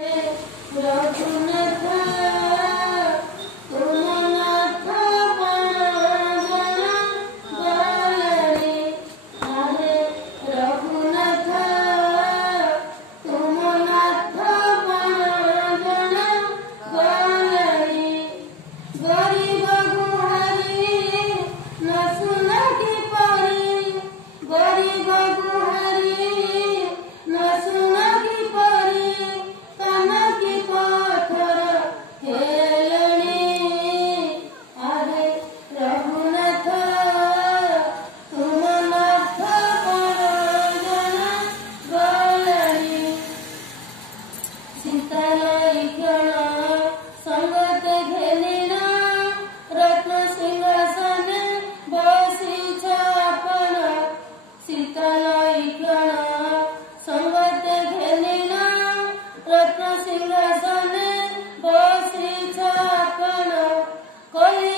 रघुनाथ तुम नाथ बालरे आहे रघुनाथ तुम नाथ बालरे गरीब गुहारी न सुनकी परी गरीब गुहारी न सुनकी परी तनकी पत्थर हेलणी आहे रघुनाथ तुम नाथ बालरे सीतालाई क्षण संगत घेलिना रत्न सिंहासन बसीच आपण सीतालाई क्षण संगत घेलिना रत्न सिंहासन बसीच आपण कली